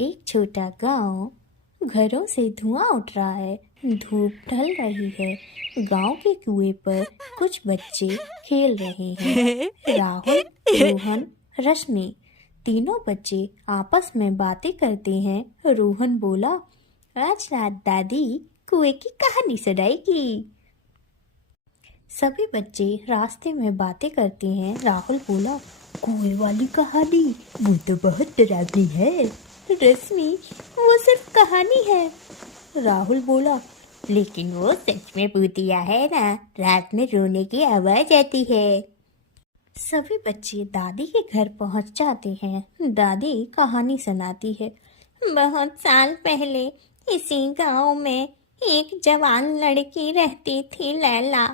एक छोटा गांव। घरों से धुआं उठ रहा है, धूप ढल रही है। गांव के कुएं पर कुछ बच्चे खेल रहे हैं। राहुल, रोहन, रश्मि, तीनों बच्चे आपस में बातें करते हैं। रोहन बोला, आज रात दादी कुएं की कहानी सुनाएगी। सभी बच्चे रास्ते में बातें करते हैं। राहुल बोला, कुएं वाली कहानी, वो तो बहुत डरावनी है। रश्मि, वो सिर्फ कहानी है। राहुल बोला, लेकिन वो सच में भूतिया है ना, रात में रोने की आवाज आती है। सभी बच्चे दादी के घर पहुंच जाते हैं। दादी कहानी सुनाती है। बहुत साल पहले इसी गांव में एक जवान लड़की रहती थी, लैला।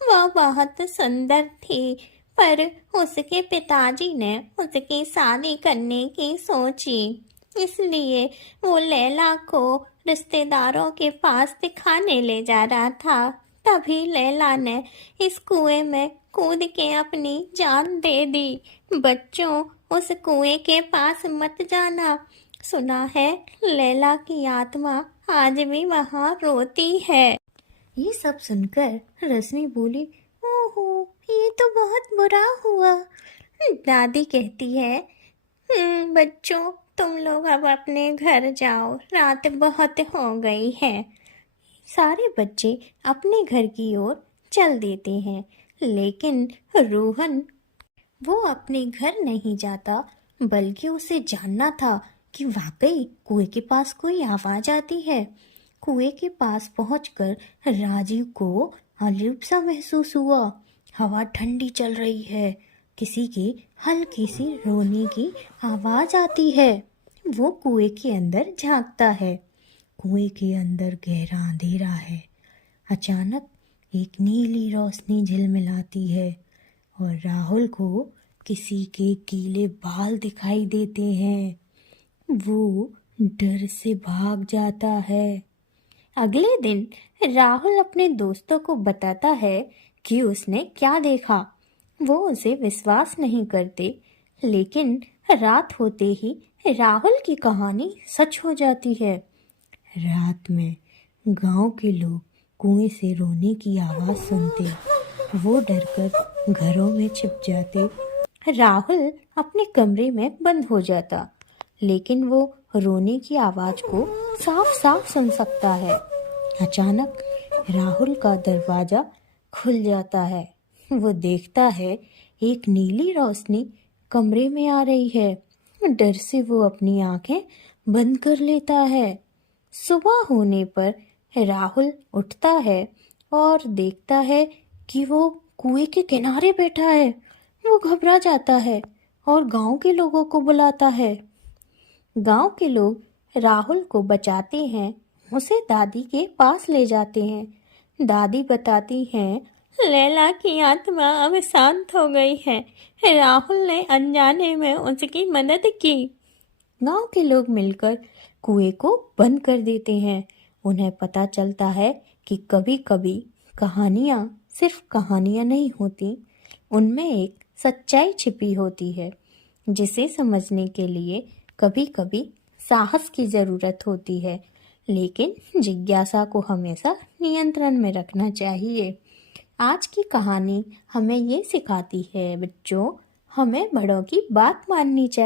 वह बहुत सुंदर थी, पर उसके पिताजी ने उसकी शादी करने की सोची। इसलिए वो लैला को रिश्तेदारों के पास दिखाने ले जा रहा था। तभी लैला ने इस कुएं में कूद के अपनी जान दे दी। बच्चों, उस कुएं के पास मत जाना। सुना है लैला की आत्मा आज भी वहां रोती है। ये सब सुनकर रश्मि बोली, ओहो, ये तो बहुत बुरा हुआ। दादी कहती है, बच्चों, तुम लोग अब अपने घर जाओ, रात बहुत हो गई है। सारे बच्चे अपने घर की ओर चल देते हैं, लेकिन रोहन, वो अपने घर नहीं जाता, बल्कि उसे जानना था कि वाकई कुएं के पास कोई आवाज आती है। कुएं के पास पहुंचकर राजीव को अजीब सा महसूस हुआ। हवा ठंडी चल रही है, किसी की हल्की सी रोने की आवाज आती है। वो कुएं के अंदर झांकता है। कुएं के अंदर गहरा अंधेरा है। अचानक एक नीली रोशनी झिलमिलाती है और राहुल को किसी के गीले बाल दिखाई देते हैं। वो डर से भाग जाता है। अगले दिन राहुल अपने दोस्तों को बताता है कि उसने क्या देखा। वो उसे विश्वास नहीं करते, लेकिन रात होते ही राहुल की कहानी सच हो जाती है। रात में गांव के लोग कुएं से रोने की आवाज सुनते। वो डरकर घरों में छिप जाते। राहुल अपने कमरे में बंद हो जाता, लेकिन वो रोने की आवाज को साफ साफ सुन सकता है। अचानक राहुल का दरवाजा खुल जाता है। वो देखता है एक नीली रोशनी कमरे में आ रही है। डर से वो अपनी आंखें बंद कर लेता है। सुबह होने पर राहुल उठता है और देखता है कि वो कुएं के किनारे बैठा है। वो घबरा जाता है और गांव के लोगों को बुलाता है। गांव के लोग राहुल को बचाते हैं, उसे दादी के पास ले जाते हैं। दादी बताती हैं, लैला की आत्मा अब शांत हो गई है। राहुल ने अनजाने में उसकी मदद की। गांव के लोग मिलकर कुएं को बंद कर देते हैं। उन्हें पता चलता है कि कभी कभी कहानियाँ सिर्फ कहानियाँ नहीं होती, उनमें एक सच्चाई छिपी होती है, जिसे समझने के लिए कभी कभी साहस की ज़रूरत होती है, लेकिन जिज्ञासा को हमेशा नियंत्रण में रखना चाहिए। आज की कहानी हमें ये सिखाती है बच्चों, हमें बड़ों की बात माननी चाहिए।